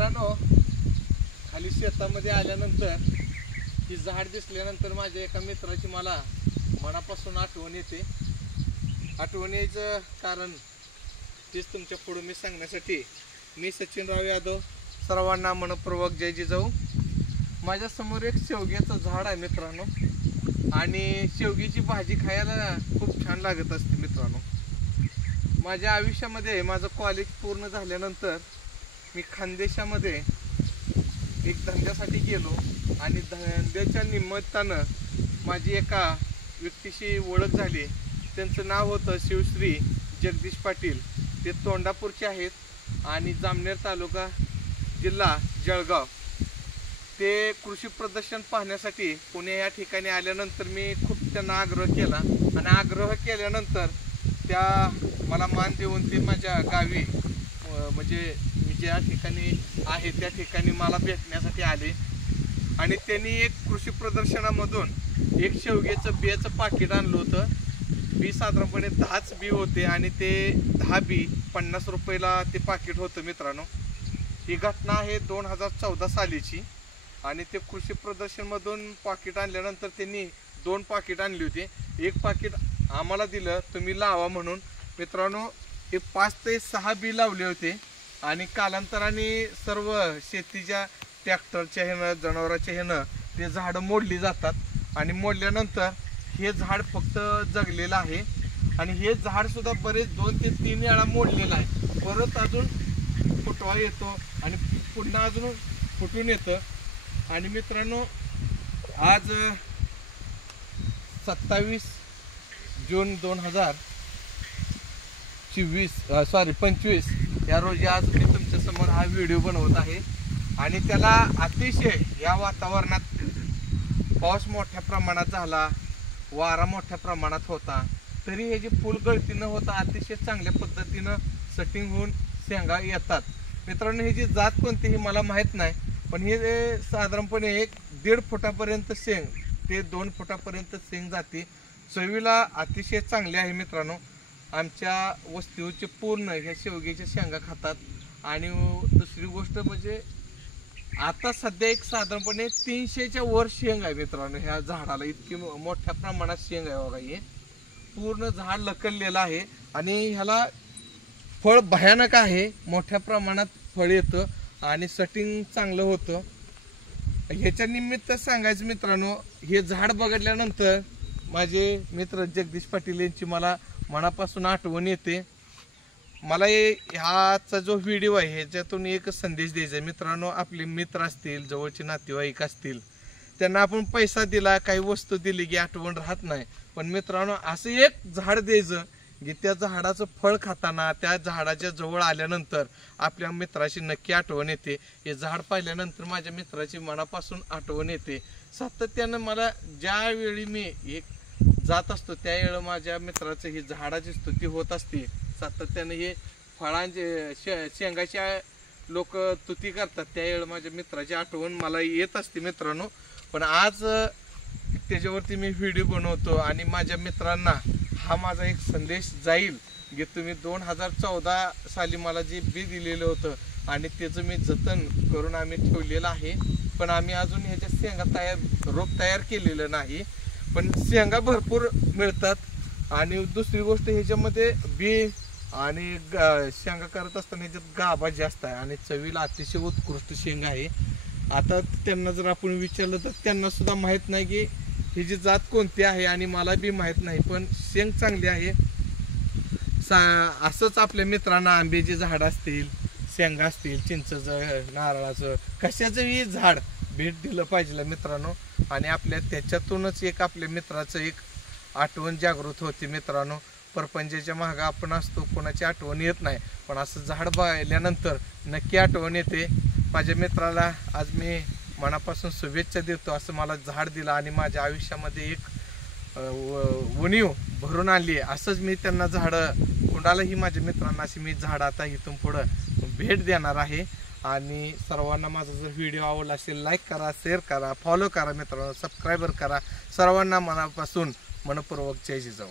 मित्रांनो, खाली शेतामध्ये आल्यानंतर ही झाड दिसल्यानंतर माझ्या एका मित्राची मला मनापासून आठवण येते. आठवण यायचं कारण तेच तुमच्या पुढे मी सांगण्यासाठी मी सचिनराव यादव सर्वांना मनपूर्वक जय जिजाऊ. माझ्या समोर एक शेवग्याचं झाड आहे मित्रांनो, आणि शेवग्याची भाजी खायला खूप छान लागत असते मित्रांनो. माझ्या आयुष्यामध्ये माझं कॉलेज पूर्ण झाल्यानंतर मी खानदेशामध्ये एक धंद्यासाठी गेलो आणि धंद्याच्या निमित्तानं माझी एका व्यक्तीशी ओळख झाली. त्यांचं नाव होतं शिवश्री जगदीश पाटील. ते तोंडापूरचे आहेत आणि जामनेर तालुका जिल्हा जळगाव. ते कृषी प्रदर्शन पाहण्यासाठी पुणे या ठिकाणी आल्यानंतर मी खूप त्यांना आग्रह केला आणि आग्रह केल्यानंतर त्या मला मान देऊन ते माझ्या गावी म्हणजे मी ज्या ठिकाणी आहे त्या ठिकाणी मला भेटण्यासाठी आले. आणि त्यांनी एक कृषी प्रदर्शनामधून एक शेवग्याचं बियाचं पाकिट आणलं होतं. बी साधारणपणे 10च बी होते आणि ते 10 बी 50 रुपयाला ते पाकिट होतं मित्रांनो. ही घटना आहे 2014 सालीची. आणि ते कृषी प्रदर्शनमधून पाकिट आणल्यानंतर त्यांनी 2 पाकिट आणली होती. एक पाकिट आम्हाला दिलं तुम्ही लावा म्हणून. मित्रांनो, हे 5 ते 6 बी लावले होते आणि कालांतराने सर्व शेतीच्या ट्रॅक्टरच्या ह्यानं जनावरांच्या ह्यानं ते झाडं मोडली जातात आणि मोडल्यानंतर हे झाड फक्त जगलेलं आहे. आणि हे झाड सुद्धा बरेच 2 ते 3 वेळा मोडलेलं आहे. परत अजून फुटवा येतो आणि पुन्हा अजून फुटून येतं. आणि मित्रांनो, आज 27 जून 2025 या रोजी आज मी तुमच्या समोर हा व्हिडिओ बनवत आहे. आणि त्याला अतिशय या वातावरणात पाऊस मोठ्या प्रमाणात झाला, वारा मोठ्या प्रमाणात होता, तरी हे जे फुल गळती न होता अतिशय चांगल्या पद्धतीनं सेटिंग होऊन शेंगा येतात. मित्रांनो, ही जी जात कोणती ही मला माहीत नाही, पण हे साधारणपणे 1-1.5 फुटापर्यंत शेंग ते 2 फुटापर्यंत शेंग जाते. चवीला अतिशय चांगले आहे मित्रांनो. आमच्या वस्तीवरचे पूर्ण ह्या शेवग्याच्या शेंगा खातात. आणि दुसरी गोष्ट म्हणजे आता सध्या एक साधारणपणे 300च्या वर शेंग आहे मित्रांनो. ह्या झाडाला इतकी मोठ्या प्रमाणात शेंग आहे बघा. हे पूर्ण झाड लकललेलं आहे आणि ह्याला फळ भयानक आहे. मोठ्या प्रमाणात फळ येतं आणि सेटिंग चांगलं होतं. ह्याच्या निमित्त सांगायचं मित्रांनो, हे झाड बघितल्यानंतर माझे मित्र जगदीश पाटील यांची मला मनापासून आठवण येते. मला ह्याचा जो व्हिडिओ आहे ह्याच्यातून एक संदेश द्यायचा आहे मित्रांनो. आपले मित्र असतील, जवळचे नातेवाईक असतील, त्यांना आपण पैसा दिला, काही वस्तू दिली की आठवण राहत नाही. पण मित्रांनो, असं एक झाड द्यायचं की त्या झाडाचं फळ खाताना त्या झाडाच्या जवळ आल्यानंतर आपल्या मित्राची नक्की आठवण येते. हे झाड पाहिल्यानंतर माझ्या मित्राची मनापासून आठवण येते. सातत्यानं मला ज्यावेळी मी एक जात असतो त्यावेळी माझ्या मित्राचं ही झाडाची स्तुती होत असते. सातत्यानं हे फळांचे शेंगाच्या लोक स्तुती करतात त्यावेळी माझ्या मित्राची आठवण मला येत असते मित्रांनो. पण आज त्याच्यावरती मी व्हिडिओ बनवतो आणि माझ्या मित्रांना हा माझा एक संदेश जाईल की तुम्ही 2014 साली मला जे बी दिलेलं होतं आणि त्याचं मी जतन करून आम्ही ठेवलेलं आहे. पण आम्ही अजून ह्याच्या शेंगा रोप तयार केलेलं नाही. पण शेंगा भरपूर मिळतात. आणि दुसरी गोष्ट, ह्याच्यामध्ये बी आणि शेंगा करत असताना ह्याच्यात गाभा जास्त आहे आणि चवीला अतिशय उत्कृष्ट शेंगा आहे. आता त्यांना जर आपण विचारलं तर त्यांना सुद्धा माहीत नाही की ही जी जात कोणती आहे आणि मला बी माहीत नाही. पण शेंग चांगली आहे. असंच आपल्या मित्रांना आंब्याची झाड असतील, शेंगा असतील, चिंचेचं, नारळाचं, कशाचंही झाड भेट दिलं पाहिजे मित्रांनो. आणि आपल्या त्याच्यातूनच एक आपल्या मित्राचं एक आठवण जागृत होते मित्रांनो. परपंचाच्या मागं आपण असतो, कोणाची आठवण येत नाही, पण असं झाड पाहिल्यानंतर नक्की आठवण येते. माझ्या मित्राला आज मी मनापासून शुभेच्छा देतो. असं मला झाड दिलं आणि माझ्या आयुष्यामध्ये एक उणीव भरून आणली. असंच मी त्यांना झाडं कुणालाही माझ्या मित्रांना अशी मी झाड आता इथून पुढं भेट देणार आहे. आणि सर्वांना माझा जर व्हिडिओ आवडला असेल लाईक करा, शेअर करा, फॉलो करा मित्रांनो, सबस्क्राईबर करा. सर्वांना मनापासून मनपूर्वक जय जिजाऊ.